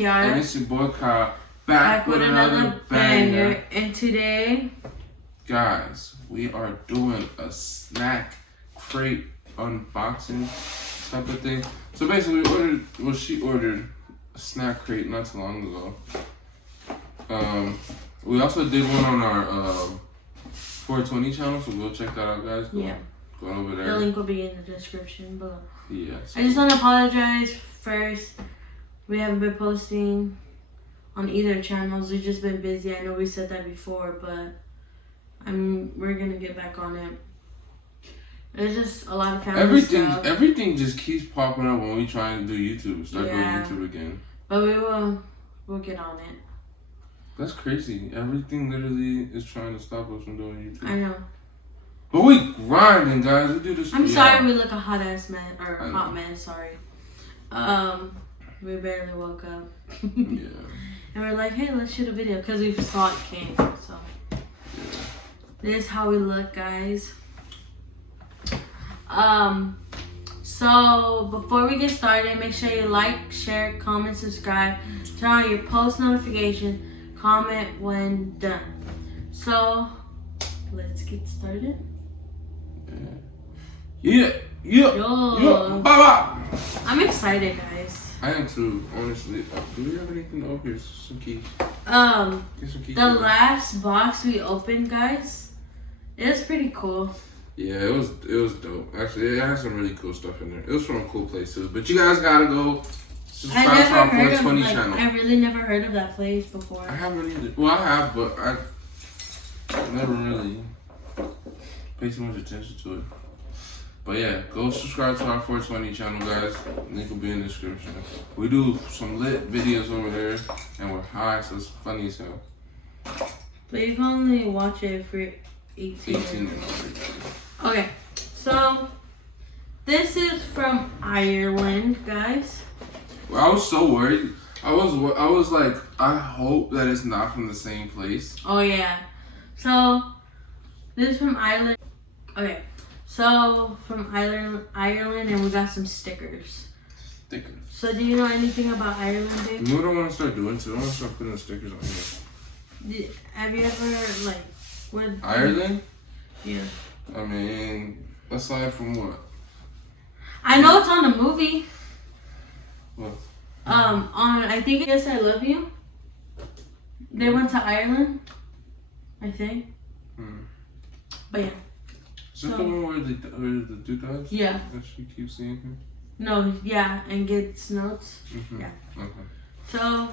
Kiara. And it's your boy Kyle back with another banger. And today, guys, we are doing a snack crate unboxing type of thing. So basically, she ordered a snack crate not too long ago. We also did one on our 420 channel, so go check that out, guys. Go over there. The link will be in the description below. Yeah. I just want to apologize first. We haven't been posting on either channels. We've just been busy. I know we said that before, but we're gonna get back on it. There's just a lot of family stuff. Everything just keeps popping up when we try and do YouTube. Start doing YouTube again. But we'll get on it. That's crazy. Everything literally is trying to stop us from doing YouTube. I know. But we grinding, guys. We do this. I'm sorry we look a hot man, sorry. We barely woke up. Yeah. And we're like, hey, let's shoot a video because we saw it came. So yeah. This is how we look, guys. So before we get started, make sure you like, share, comment, subscribe, turn on your post notifications, comment when done. So let's get started. Yeah. Bye. I'm excited, guys. I am too, honestly. Do we have anything? Oh, here's some keys. Get some keys. The last box we opened, guys, it was pretty cool. Yeah, it was dope. Actually, it had some really cool stuff in there. It was from a cool place too. But you guys gotta go subscribe to our 420 channel. I really never heard of that place before. I haven't either. Well, I have, but I never really paid too much attention to it. But yeah, go subscribe to our 420 channel, guys. Link will be in the description. We do some lit videos over there, and we're high, so it's funny as hell. But you can only watch it for 18 and over. Okay, so this is from Ireland, guys. Well, I was so worried. I was like, I hope that it's not from the same place. Oh yeah. So this is from Ireland. Okay. So from Ireland, and we got some stickers. Stickers. So do you know anything about Ireland, babe? You know what I want to start doing too? I want to start putting stickers on here. Have you ever what? Ireland? Yeah. I mean, aside from what? I know it's on the movie. What? On I think Yes I Love You. They went to Ireland, I think. But yeah. Is that the one where the dude dies? Yeah. That she keeps seeing him? No, yeah, and gets notes. Mm-hmm. Yeah. Okay. So,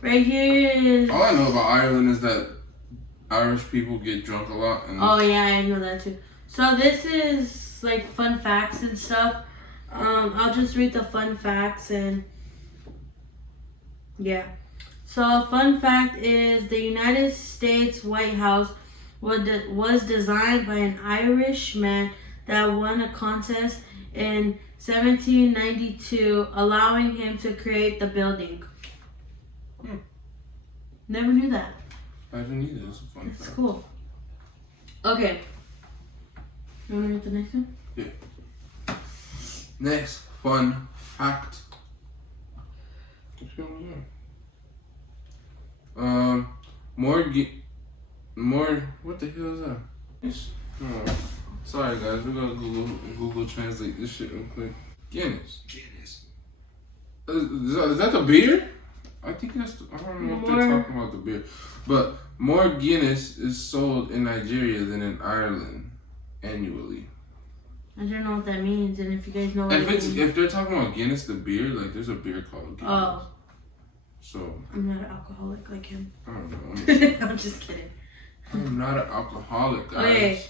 right here is... All I know about Ireland is that Irish people get drunk a lot. And oh yeah, I know that too. So this is like fun facts and stuff. I'll just read the fun facts and... yeah. So, fun fact is the United States White House was designed by an Irishman that won a contest in 1792, allowing him to create the building. Never knew that. I didn't either. It's a fun fact. That's cool. Okay. You want to read the next one? Yeah. Next fun fact. What's going on? More. What the hell is that? Oh, sorry, guys. We're gonna Google translate this shit real quick. Guinness. Is that the beer? I think that's. I don't know if they're talking about the beer, but more Guinness is sold in Nigeria than in Ireland annually. I don't know what that means, and if you guys know what it means. If they're talking about Guinness, the beer, like there's a beer called Guinness. Oh. So. I'm not an alcoholic like him. I don't know. I'm just kidding. I'm not an alcoholic, guys. Okay.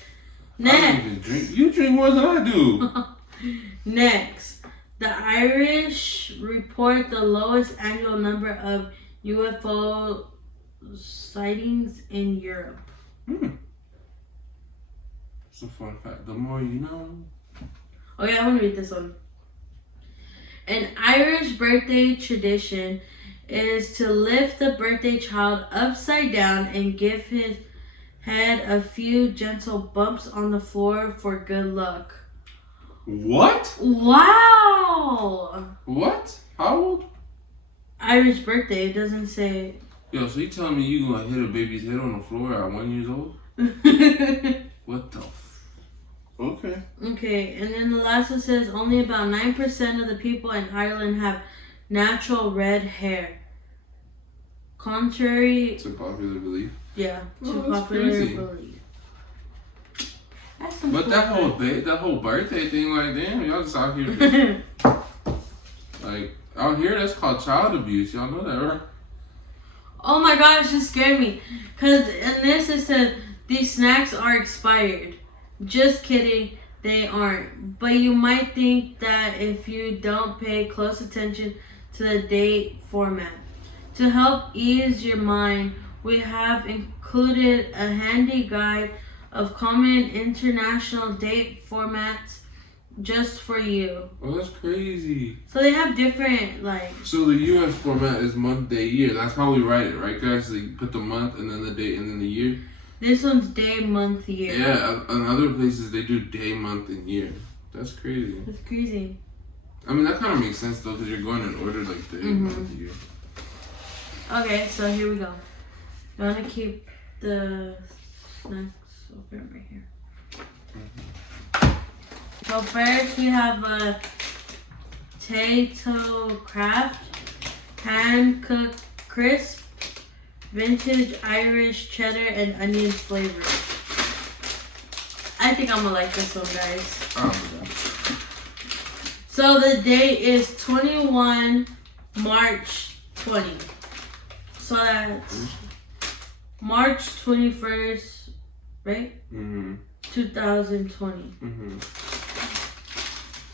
Next. I don't even drink. You drink more than I do. Next. The Irish report the lowest annual number of UFO sightings in Europe. It's a fun fact. The more you know. Oh yeah, I want to read this one. An Irish birthday tradition is to lift the birthday child upside down and give his head a few gentle bumps on the floor for good luck. What? Wow! What? How old? Irish birthday. It doesn't say. Yo, so you telling me you gonna hit a baby's head on the floor at 1 year old? What the Okay. Okay, and then the last one says only about 9% of the people in Ireland have natural red hair. Contrary to popular belief. Yeah, to that's popular crazy. belief. That's some But cool that whole fact. that whole birthday thing, like, damn, y'all just out here, like, out here, that's called child abuse. Y'all know that, right? Oh my gosh, it just scared me. Because in this it said these snacks are expired. Just kidding, they aren't. But you might think that if you don't pay close attention to the date format. To help ease your mind, we have included a handy guide of common international date formats just for you. Oh, that's crazy. So they have different, like... So the U.S. format is month, day, year. That's how we write it, right, guys? So you put the month and then the date and then the year. This one's day, month, year. Yeah, in other places they do day, month, and year. That's crazy. That's crazy. I mean, that kind of makes sense though, because you're going in order like day, month, year. Okay, so here we go. You want to keep the snacks open right here. So first we have a Tato Craft hand cooked crisp vintage Irish cheddar and onion flavor. I think I'm gonna like this one, guys. Oh, So the date is 21 March 20. So that's March 21st, right? 2020.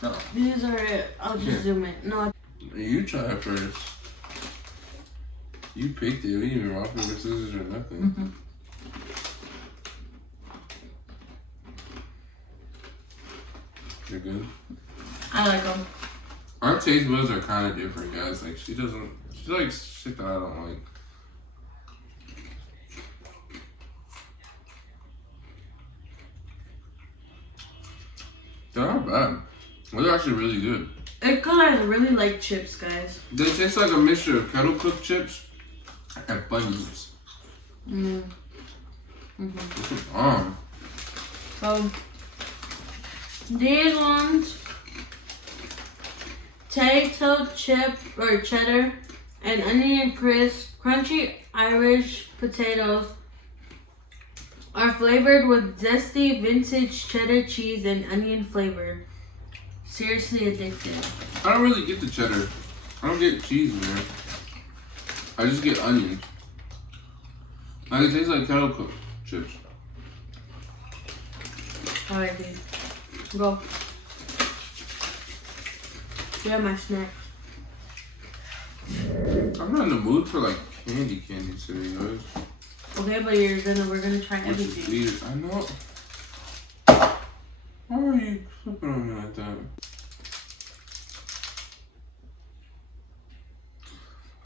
So these are it. I'll just zoom it. No. You try it first. You picked it. We didn't even rock, paper, scissors, or nothing. You're good? I like them. Our taste buds are kind of different, guys. Like, she likes shit that I don't like. They're not bad. They're actually really good. It's because I really like chips, guys. They taste like a mixture of kettle cooked chips and Funyuns. So these ones, potato chip or cheddar and onion crisp, crunchy Irish potatoes are flavored with zesty vintage cheddar cheese and onion flavor. Seriously addictive. I don't really get the cheddar. I don't get cheese in there. I just get onions. Like, it tastes like kettle cooked chips. Alright, dude. Go. Yeah, my snack. I'm not in the mood for like candy today, guys. Okay, but we're gonna try Which is everything. weird. I know. Why are you flipping on me like that?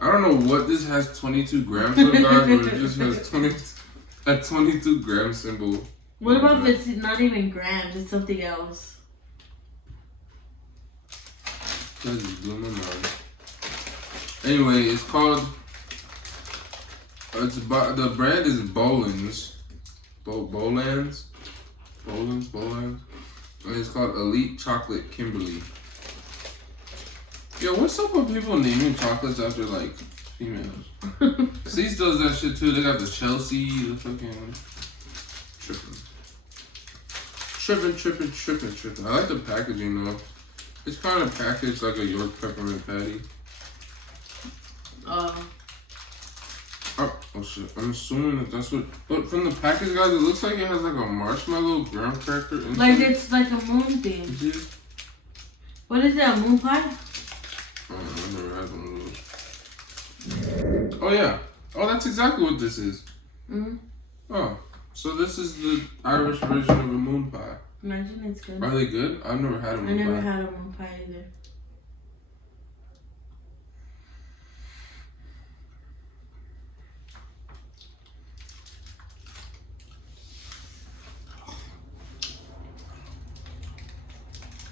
I don't know what this has 22 grams of, guys, but it just has a 22 gram symbol. What about if it's not even grams? It's something else. That just blew my mind. Anyway, it's called. The brand is Bolan's. Bolan's. And it's called Elite Chocolate Kimberly. Yo, what's up with people naming chocolates after like females? Cease does that shit too. They got the Chelsea, the fucking tripping. I like the packaging though. It's kind of packaged like a York peppermint patty. Oh shit! I'm assuming that that's what. But from the package, guys, it looks like it has like a marshmallow graham cracker inside. Like it's like a moon thing. What is that? A moon pie? I don't know, I've never had one of those. Oh yeah. Oh, that's exactly what this is. Oh, so this is the Irish version of a moon pie. Imagine it's good. Are they good? I've never had a moon pie. I never had a moon pie either.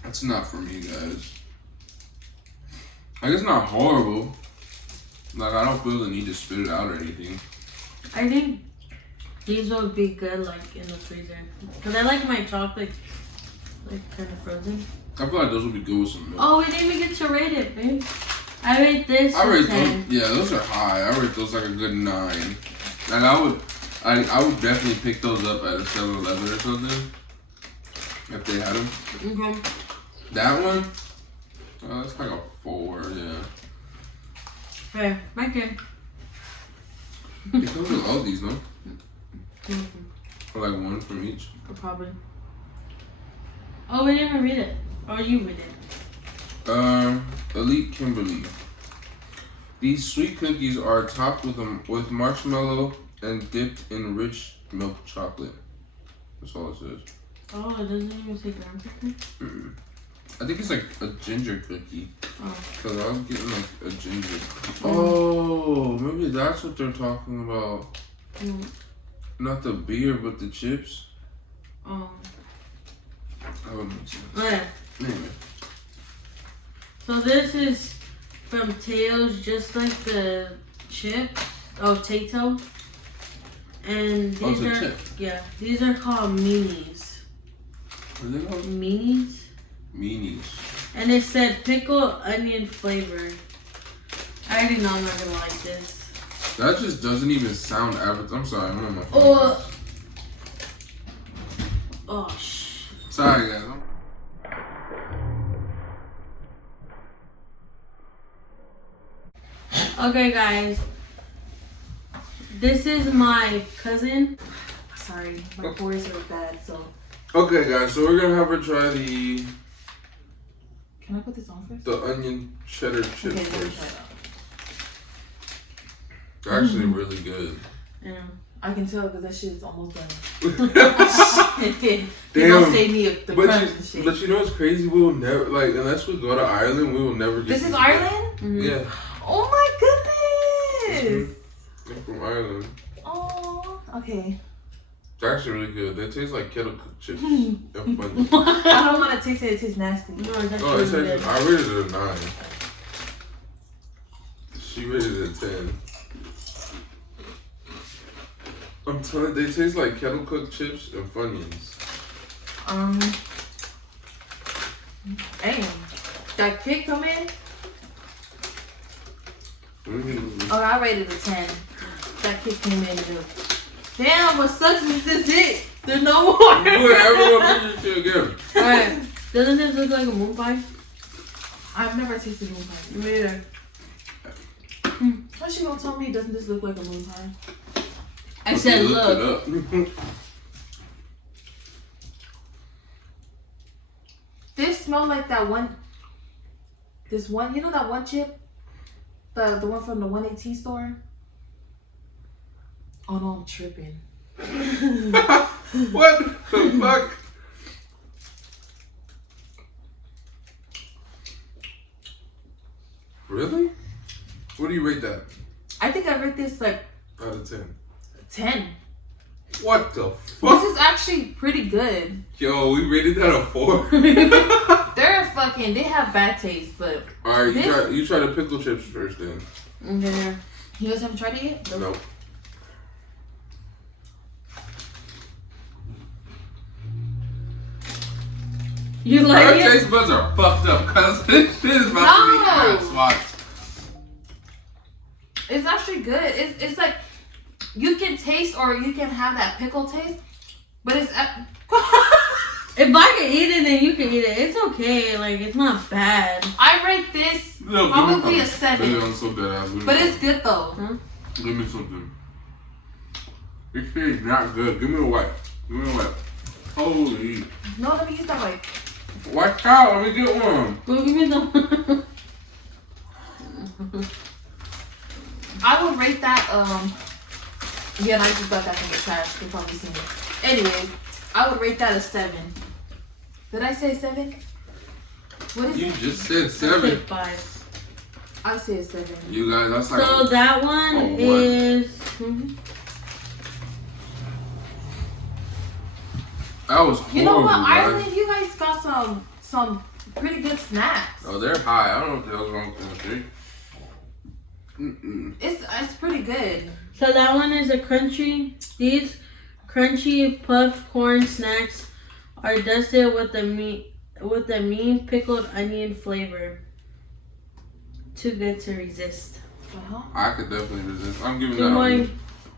That's not for me, guys. Like, it's not horrible. Like, I don't feel the need to spit it out or anything. I think these would be good, like, in the freezer. Because I like my chocolate, like, kind of frozen. I feel like those would be good with some milk. Oh, we didn't even get to rate it, babe. I rate this I rate 10. those. Yeah, those are high. I rate those like a good 9. And I would definitely pick those up at a 7-Eleven or something if they had them. Okay. That one, that's like a 4. Yeah. Okay, my turn. It comes with all these, no? Mm-hmm. Or like 1 from each. Probably. Oh, we didn't even read it. Oh, you read it. Elite Kimberly. These sweet cookies are topped with marshmallow and dipped in rich milk chocolate. That's all it says. Oh, it doesn't even say graham cracker? Mm-mm. I think it's like a ginger cookie. Oh. Because I was getting like a ginger. Oh, maybe that's what they're talking about. Mm. Not the beer, but the chips. Oh. That would make sense. Okay. Anyway. So this is from Tails, just like the chip. Oh, Tato. And these Oh, it's a are chip. yeah, these are called meanies. What are they called? Meanies. Meanies. And it said pickle onion flavor. I already know I'm not gonna like this. That just doesn't even sound average. I'm sorry, I'm on my phone. Oh. Oh shh. Sorry, guys. Okay, guys. This is my cousin. Sorry, my voice are bad, so. Okay, guys, so we're gonna have her try the Can I put this on first? onion cheddar chips Okay, let me first. try it out. They're actually really good. Yeah. I can tell because that shit is almost done. Damn. They don't save me the crunch and shit. But you know what's crazy? We'll never, like, unless we go to Ireland, we will never get This is to- Ireland? Mhm. Yeah. Oh my goodness! I'm from Ireland. Oh, okay. They're actually really good. They taste like kettle cooked chips. Hmm. They're funny. I don't want to taste it. It tastes nasty. No, that's Oh, it really tastes, good. I rated it a 9. She rated it a 10. I'm telling you, they taste like kettle cooked chips and Funyuns. Damn. That kick come in? Mm-hmm. Oh, I rated a 10. That kick came in too. Damn, what sucks is this it. There's no more. Everyone put this shit again. Alright. Doesn't this look like a moon pie? I've never tasted moon pie. Me either. How's she gonna tell me doesn't this look like a moon pie? I said Look look. it up. This smelled like that one. This one, you know that one chip? The one from the 118 store? Oh no, I'm tripping. What the fuck? Really? What do you rate that I think I rate this like out of 10? 10. What the fuck? This is actually pretty good. Yo, we rated that a 4. They have bad taste, but Alright, This- you try the pickle chips first then. Okay. you guys haven't tried it yet? No. You Our like it? taste buds are fucked up because this shit is about to be No. ass. Watch. It's actually good. It's like you can taste or you can have that pickle taste, but it's If I can eat it, then you can eat it. It's okay. Like, it's not bad. I rate this No, probably a Baby, 7, I'm so dead ass. but it's good though. Give me something. This shit is not good. Give me a wipe. Give me a wipe. Holy. No, let me use that way. Watch out. Let me get one. Go give me the. I would rate that. Yeah, and I just got that from the trash. You've probably seen it. Anyways, I would rate that a 7. Did I say 7? What is You it? just said I 7. said 5. I say a 7. You guys, that's like. So that one Oh, one. is. That was horrible. You know what, guys. Ireland? You guys got some pretty good snacks. Oh, they're high. I don't know what the hell's wrong with them. It's pretty good. So that one is a crunchy. These crunchy puffed corn snacks are dusted with a mean pickled onion flavor. Too good to resist. Uh-huh. I could definitely resist. I'm giving Too that much.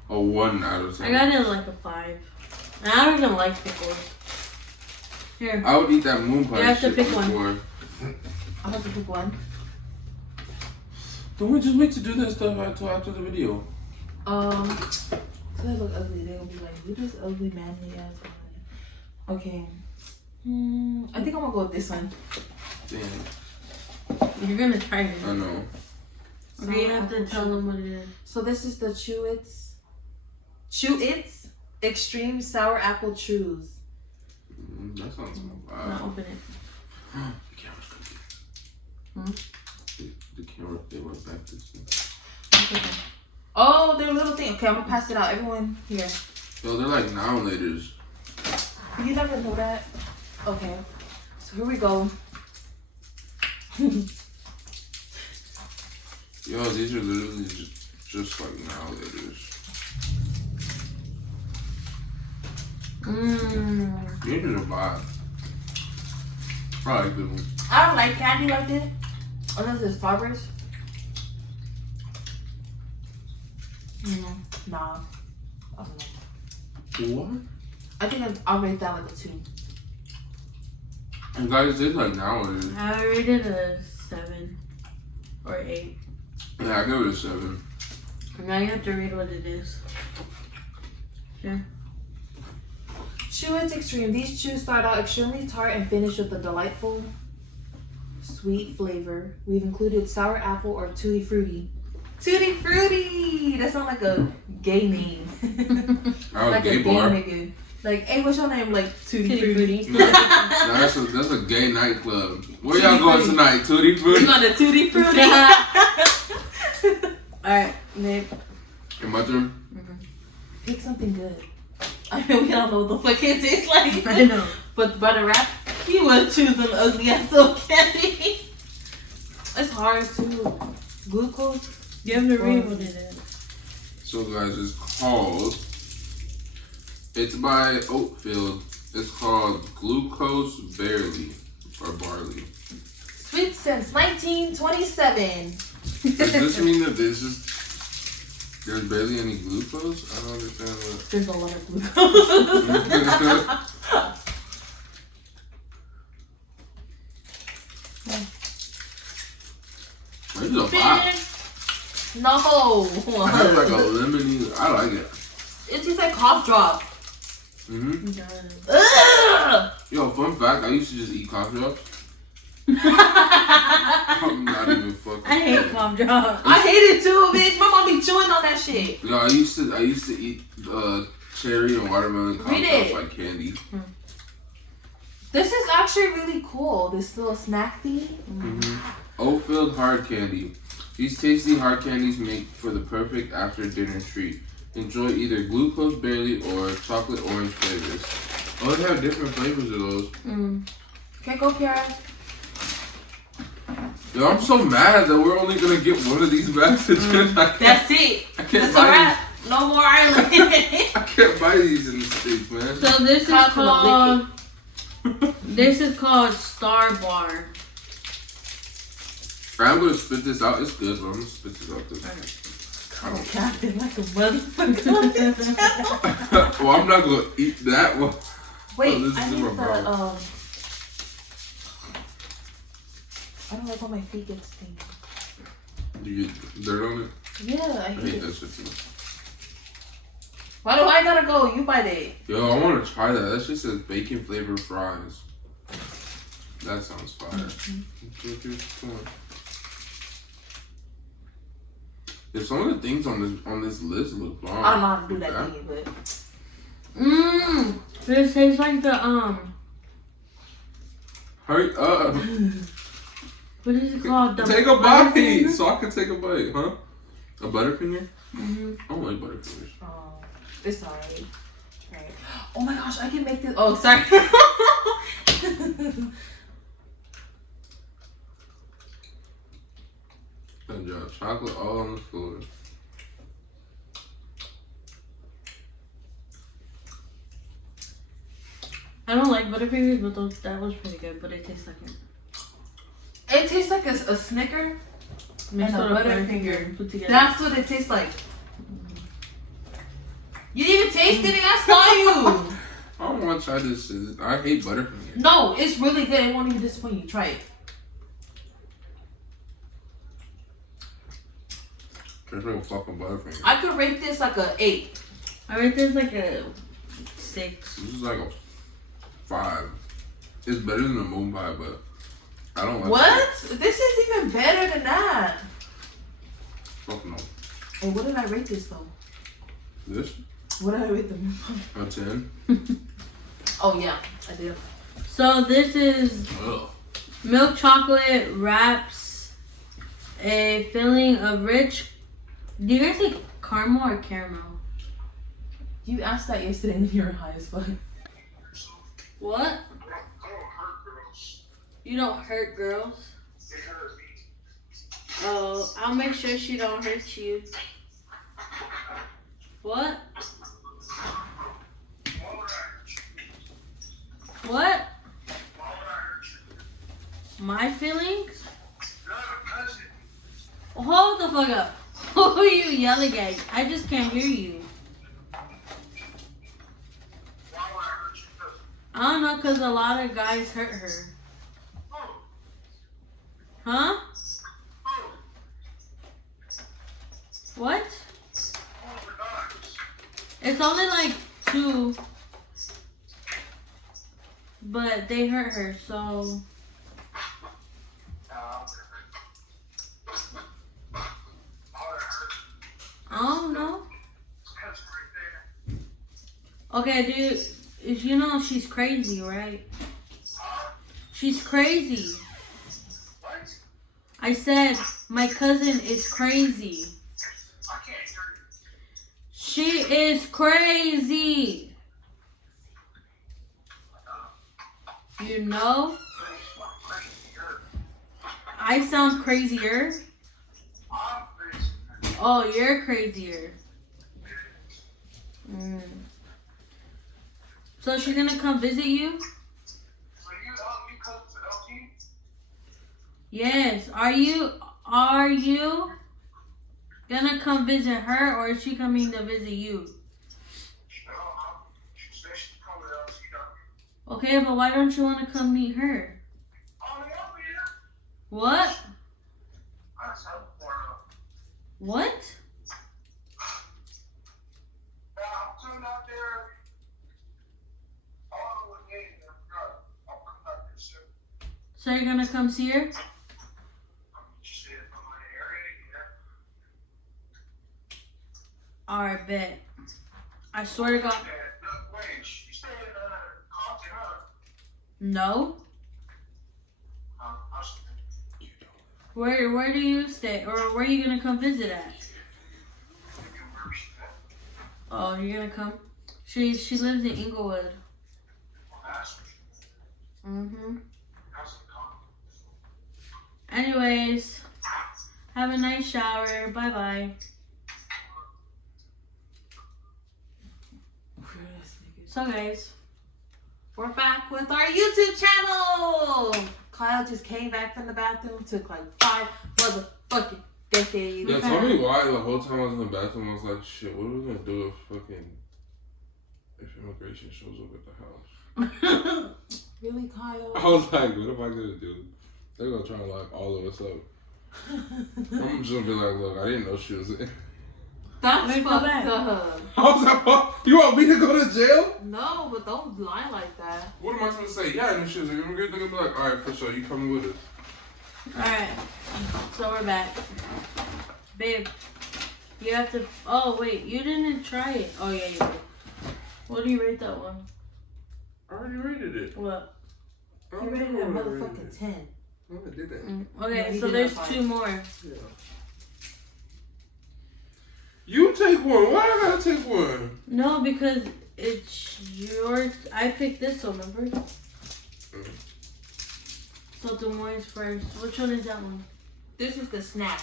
a 1 out of 10. I got it like a 5. And I don't even like pickles. Here. I would eat that moon pie You have to shit pick one. before. I have to pick one. Don't we just wait to do that stuff until after the video? They look ugly. They're gonna be like, who this ugly manly ass guy? Okay. I think I'm gonna go with this one. Damn. You're gonna try it. I know. Okay, you have to tell them what it is. So this is the Chew-Its Extreme Sour Apple Chews. That sounds Now bad. open it. The camera's cooking. The camera, they went back this thing. Oh, they're a little thing. Okay, I'm gonna pass it out. Everyone here. Yo, they're like now laters. You never know that. Okay. So here we go. Yo, these are literally just like now laters. Mmm. These are bad. I like them. I don't like candy like this. Unless it's Starburst. Nah. I don't know. What? I think I'll rate that like a 2. And guys, these like now laters. I rated a 7 or 8. Yeah, I give it a 7. And now you have to read what it is. Chew-Its Extreme. These chews start out extremely tart and finish with a delightful sweet flavor. We've included sour apple or tutti frutti. Tutti frutti! That sounds like a gay name. Oh, like gay a bar. gay nigga. Like, hey, what's your name? Like Tutti Tutti Frutti. Frutti. That's a gay nightclub. Where y'all Tutti going Frutti. tonight? Tutti We're Frutti? going to Tutti Frutti. Alright, Nick. In my turn? Pick something good. I mean, we don't know what the fuck it tastes like. I know. But butter wrap, he was choosing ugly ass little candy. It's hard too. Glucose. You have to read what it is. So guys, it's by Oatfield. It's called Glucose Barley or Barley. Sweet since 1927. Does this mean that there's barely any glucose? I don't understand what. There's a lot of glucose. This is a lot. No. I have like a lemony. I like it. It tastes like cough drop. Ugh! Yo, fun fact, I used to just eat cough drops. I'm not even fucking. I hate cough drops. I hate it too, bitch. My mom be chewing on that shit. Yo, I used to eat cherry and watermelon cough Read drops it. like candy. This is actually really cool. This little snack thing. Oatfield hard candy. These tasty hard candies make for the perfect after dinner treat. Enjoy either glucose barley or chocolate orange flavors. Oh, they have different flavors of those. Okay, go, Kiara. Yo, I'm so mad that we're only gonna get one of these bags a day. That's it. I can't That's a buy wrap. No more Ireland. I can't buy these in the States, man. So this is Cough called this is called Star Bar. I'm gonna spit this out. It's good, but I'm gonna spit this out too. Oh, Captain, like a motherfucker on this channel. Well, I'm not gonna eat that one. Wait, Oh, this I is need my the, problem. I don't like how my feet get stinky. You get dirt on it? Yeah, I I hate hate it. that shit too. Why do I gotta go? You bite it. Yo, I wanna try that. That shit says bacon flavored fries. That sounds fire. Come on. Yeah, some of the things on this list look bomb. I don't know how to do that thing, but This tastes like the Hurry up. what is it called? The Take a Butterfinger? bite so I can take a bite, huh? A Butterfinger? I don't like Butterfingers. it's alright. Right. Oh my gosh, I can make this. Oh, sorry. That And drop chocolate all on the floor. I don't like Butterfingers, but that was pretty good. But it tastes like it. It tastes like a Snicker Mixed and a with Butterfinger. put together. That's what it tastes like. You didn't even taste it, and I saw you. I don't want to try this shit. I hate Butterfinger. No, it's really good. It won't even disappoint you. Try it. Tastes like a fucking Butterfinger. I could rate this like a 8. I rate this like a 6. This is like a 5. It's better than the moon pie, but I don't like What? This is even better than that. Fuck no. Hey, what did I rate this though? This? What did I rate them? A 10? Oh yeah, I did. So this is Ugh. milk chocolate wraps a filling of rich. Do you guys like caramel or caramel? You asked that yesterday when you were high as fuck. What? You don't hurt girls? Oh, I'll make sure she don't hurt you. What? What? My feelings? Hold the fuck up. Who are you yelling at? I just can't hear you. I don't know, cause a lot of guys hurt her. Huh? What? It's only like 2, but they hurt her, so. I don't know. Okay, dude, you know she's crazy, right? She's crazy. I said my cousin is crazy. She is crazy. You know? I sound crazier. Oh, you're crazier. So she's gonna come visit you? Yes. Are you gonna come visit her, or is she coming to visit you? Okay, but why don't you want to come meet her? What? What? So you're gonna come see her? Alright, bet. I swear to God. No. Where do you stay? Or where are you gonna come visit at? Oh, you're gonna come? She lives in Inglewood. Anyways, have a nice shower. Bye bye. So guys, we're back with our YouTube channel. Kyle just came back from the bathroom, took like 5 motherfucking decades. Yeah, tell me why the whole time I was in the bathroom I was like, shit, what are we gonna do if immigration shows up at the house? Really, Kyle? I was like, what am I gonna do? They're gonna try to lock all of us up. I'm just gonna be like, look, I didn't know she was in. That's fucked up. How's that fuck? You want me to go to jail? No, but don't lie like that. What am I supposed to say? Yeah, I knew she was an immigrant. They're gonna be like, alright, for sure, you coming with us. alright. So we're back. Babe, you have to. Oh, wait, you didn't try it. Oh, yeah, you did. What do you rate that one? I already rated it. What? You rated a motherfucking 10. No, I did that. Okay, No, so you there's did 2 more. Yeah. You take one. Why I gotta take one? No, because it's yours. I picked this one, remember? So the one is first. Which one is that one? This is the snack.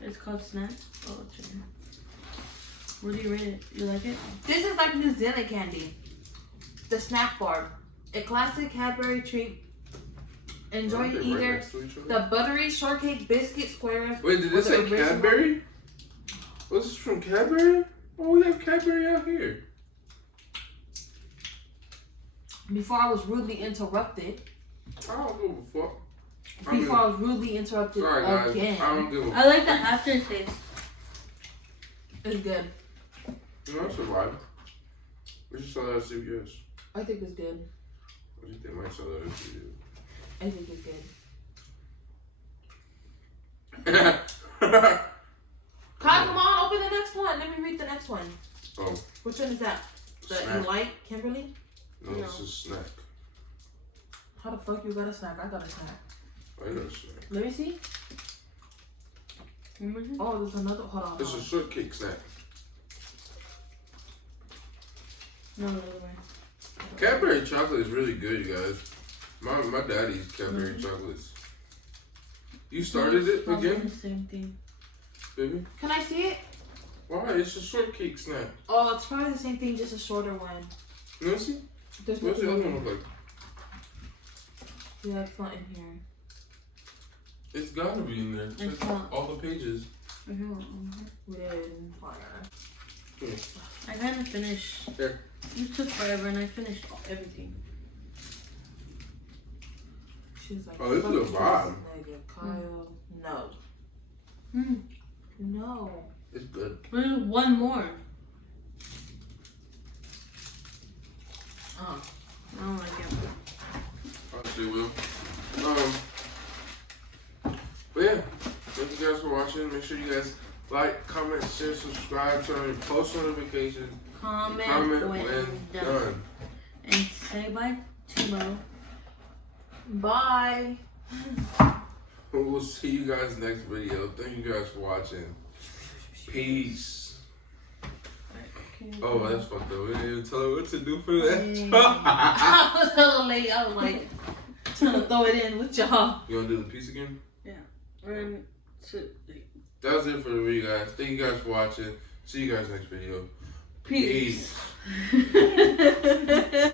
It's called Snack. Oh, it's in here. What do you rate it? You like it? This is like New Zealand candy. The snack bar. A classic Cadbury treat. Enjoy Aren't they right either next to each other? the buttery shortcake biscuit squares. Wait, did or this the say original- Cadbury? Was this from Cadbury? Oh, we have Cadbury out here. Before I was rudely interrupted. I don't give a fuck. Before I was rudely interrupted Sorry guys, again. I don't give a fuck. I like the aftertaste. It's good. No, it's a vibe. We should sell that at CVS. I think it's good. I think they might sell that at CVS. I think it's good. Kai, come on, open the next one. Let me read the next one. Oh, Which one is that? The you snack. like, Kimberly? No, it's a snack. How the fuck you got a snack? I got a snack. I know a snack. Let me see. Mm-hmm. Oh, there's another. Hold on. It's a shortcake snack. No, the other way. Cadbury chocolate is really good, you guys. My dad eats Cadbury chocolates. You started it Probably again, the same thing. baby? Can I see it? Why? It's a shortcake snack. Oh, it's probably the same thing, just a shorter one. You want to see? There's What's the other nothing. one look like? Yeah, it's not in here. It's gotta be in there. It's Check not. all the pages. Mm-hmm. We didn't find it. I kind of finished. Here. It took forever, and I finished everything. She's like, Oh, this fuck is a this vibe. nigga, Kyle. No. Hmm. No. It's good. There's one more. Uh. I don't like it. Honestly, will. But yeah, thank you guys for watching. Make sure you guys like, comment, share, subscribe, turn on your post notifications. Comment When when done. done. And say bye to Mo. Bye. We'll see you guys next video. Thank you guys for watching. Peace. Oh, that's fucked up. We didn't even tell her what to do for that. I was hella late. I was like, trying to throw it in with y'all. You wanna do the peace again? 1, 2, 3. That was it for the video, guys. Thank you guys for watching. See you guys next video. Peace. Peace.